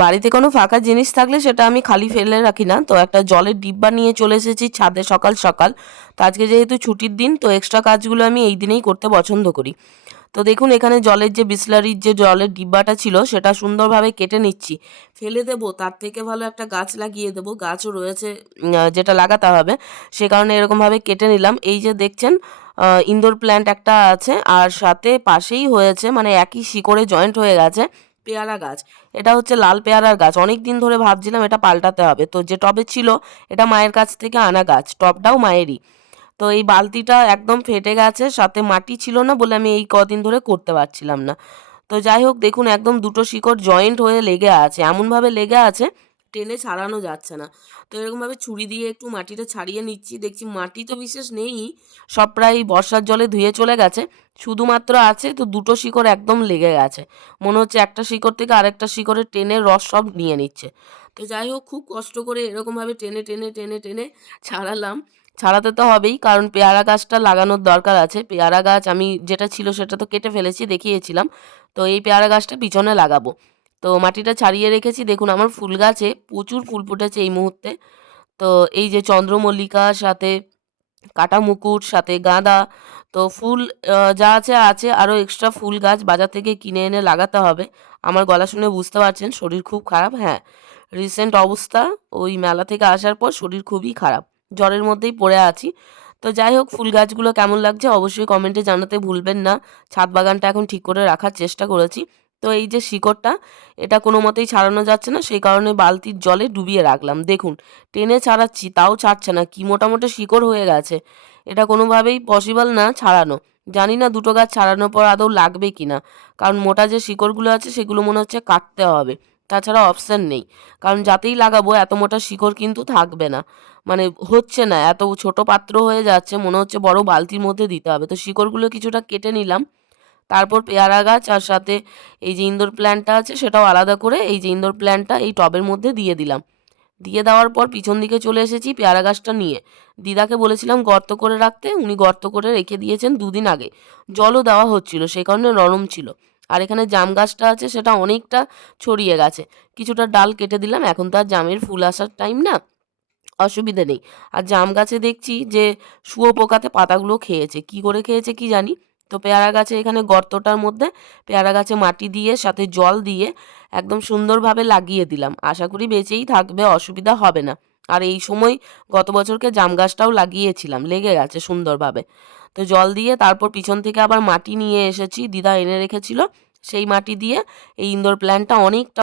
বাড়িতে কোনো ফাঁকা জিনিস থাকলে সেটা আমি খালি ফেলে রাখি না। তো একটা জলের ডিব্বা নিয়ে চলে এসেছি ছাদে সকাল সকাল। তো আজকে যেহেতু ছুটির দিন, তো এক্সট্রা কাজগুলো আমি এই দিনেই করতে পছন্দ করি। তো দেখুন এখানে জলের যে বিসলারির যে জলের ডিব্বাটা ছিল সেটা সুন্দরভাবে কেটে নিচ্ছি। ফেলে দেবো তার থেকে ভালো একটা গাছ লাগিয়ে দেবো, গাছও রয়েছে যেটা লাগাতে হবে, সে কারণে এরকমভাবে কেটে নিলাম। এই যে দেখছেন ইনডোর প্ল্যান্ট একটা আছে, আর সাথে পাশেই হয়েছে মানে একই শিকড়ে জয়েন্ট হয়ে গেছে পেয়ারা গাছ। এটা হচ্ছে লাল পেয়ারার গাছ। অনেক দিন ধরে ভাবছিলাম এটা পাল্টাতে হবে। তো যে টবে ছিল এটা মায়ের কাছ থেকে আনা গাছ, টবটাও মায়েরই। তো এই বালতিটা একদম ফেটে গেছে, সাথে মাটি ছিল না বলে আমি এই কদিন ধরে করতে পারছিলাম না। তো যাই হোক দেখুন একদম দুটো শিকড় জয়েন্ট হয়ে লেগে আছে, এমনভাবে লেগে আছে টেনে ছাড়ানো যাচ্ছে না। তো এরকমভাবে ছুরি দিয়ে একটু মাটিটা ছাড়িয়ে নিচ্ছি। দেখছি মাটি তো বিশেষ নেই, সব প্রায় বর্ষার জলে ধুয়ে চলে গেছে। শুধুমাত্র আছে তো দুটো শিকড় একদম লেগে গেছে, মনে হচ্ছে একটা শিকড় থেকে আরেকটা শিকড়ে টেনে রস সব নিয়ে নিচ্ছে। তো যাই হোক খুব কষ্ট করে এরকমভাবে টেনে টেনে টেনে টেনে ছাড়ালাম। ছাড়াতে তো হবেই, কারণ পেয়ারা গাছটা লাগানোর দরকার আছে। পেয়ারা গাছ আমি যেটা ছিল সেটা তো কেটে ফেলেছি, দেখিয়েছিলাম। তো এই পেয়ারা গাছটা পিছনে লাগাবো। তো মাটিটা ছাড়িয়ে রেখেছি। দেখুন আমার ফুল গাছে প্রচুর ফুল ফুটেছে এই মুহূর্তে। তো এই যে চন্দ্রমল্লিকা, সাথে কাটা মুকুট, সাথে গাঁদা। তো ফুল যা আছে আছে, আরও এক্সট্রা ফুল গাছ বাজার থেকে কিনে এনে লাগাতে হবে। আমার গলা শুনে বুঝতে পারছেন শরীর খুব খারাপ। হ্যাঁ, রিসেন্ট অবস্থা, ওই মেলা থেকে আসার পর শরীর খুবই খারাপ, জ্বরের মধ্যেই পড়ে আছি। তো যাই হোক ফুল গাছগুলো কেমন লাগছে অবশ্যই কমেন্টে জানাতে ভুলবেন না। ছাদ বাগানটা এখন ঠিক করে রাখার চেষ্টা করেছি। তো এই যে শিকড়টা, এটা কোনো মতেই ছাড়ানো যাচ্ছে না, সেই কারণে বালতির জলে ডুবিয়ে রাখলাম। দেখুন টেনে ছাড়াচ্ছি তাও ছাড়ছে না, কি মোটামুটি শিকড় হয়ে গেছে। এটা কোনোভাবেই পসিবল না ছাড়ানো। জানি না দুটো গাছ ছাড়ানোর পর আদৌ লাগবে কি না, কারণ মোটা যে শিকড়গুলো আছে সেগুলো মনে হচ্ছে কাটতে হবে। তাছাড়া অপশান নেই, কারণ যাতেই লাগাবো এত মোটা শিকড় কিন্তু থাকবে না। মানে হচ্ছে না, এত ছোট পাত্র হয়ে যাচ্ছে, মনে হচ্ছে বড় বালতির মধ্যে দিতে হবে। তো শিকড়গুলো কিছুটা কেটে নিলাম। তারপর পেয়ারা গাছ আর সাথে এই যে ইনডোর প্ল্যান্টটা আছে সেটাও আলাদা করে এই যে ইনডোর প্ল্যান্টটা এই টবের মধ্যে দিয়ে দিলাম। দিয়ে দেওয়ার পর পিছন দিকে চলে এসেছি পেয়ারা গাছটা নিয়ে। দিদাকে বলেছিলাম গর্ত করে রাখতে, উনি গর্ত করে রেখে দিয়েছেন দুদিন আগে। জলও দেওয়া হচ্ছিল, সেই কারণে নরম ছিল। আর এখানে জাম গাছটা আছে সেটা অনেকটা ছড়িয়ে গেছে, কিছুটা ডাল কেটে দিলাম। এখন তো আর জামের ফুল আসার টাইম না, অসুবিধে নেই। আর জাম গাছে দেখছি যে শুঁয়োপোকাতে পাতাগুলো খেয়েছে, কি করে খেয়েছে কি জানি। তো পেয়ারা গাছে এখানে গর্তটার মধ্যে পেয়ারা গাছে মাটি দিয়ে সাথে জল দিয়ে একদম সুন্দরভাবে লাগিয়ে দিলাম। আশা করি বেঁচেই থাকবে, অসুবিধা হবে না। আর এই সময় গত বছরকে জাম গাছটাও লাগিয়েছিলাম, লেগে গেছে সুন্দরভাবে। তো জল দিয়ে তারপর পিছন থেকে আবার মাটি নিয়ে এসেছি, দিদা এনে রেখেছিল। সেই মাটি দিয়ে এই ইনডোর প্ল্যান্টটা অনেকটা